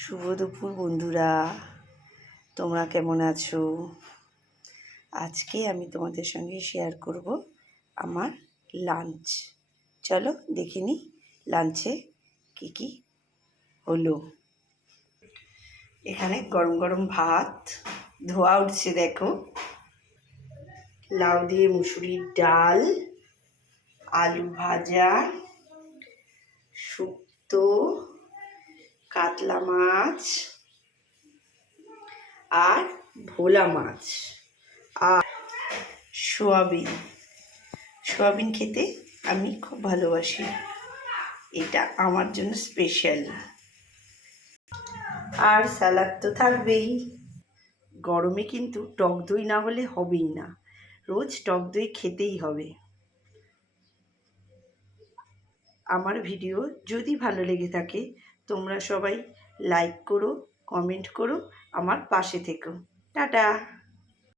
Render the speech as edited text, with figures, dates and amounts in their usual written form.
শুভ দুপুর বন্ধুরা, তোমরা কেমন আছো? আজকে আমি তোমাদের সঙ্গে শেয়ার করব আমার লাঞ্চ। চলো দেখে নিই লাঞ্চে কী কী হলো। এখানে গরম গরম ভাত ধোয়া উঠছে, দেখো। লাউ দিয়ে মুসুরির ডাল, আলু ভাজা, শুক্তো, কাতলা মাছ আর ভোলা মাছ আর সোয়াবিন খেতে আমি খুব ভালোবাসি। এটা আমার জন্য স্পেশাল। আর স্যালাড তো থাকবেই। গরমে কিন্তু টক দই না হলে হবেই না, রোজ টক দই খেতেই হবে। আমার ভিডিও যদি ভালো লেগে থাকে তোমরা সবাই লাইক করো, কমেন্ট করো, আমার পাশে থেকো। টাটা।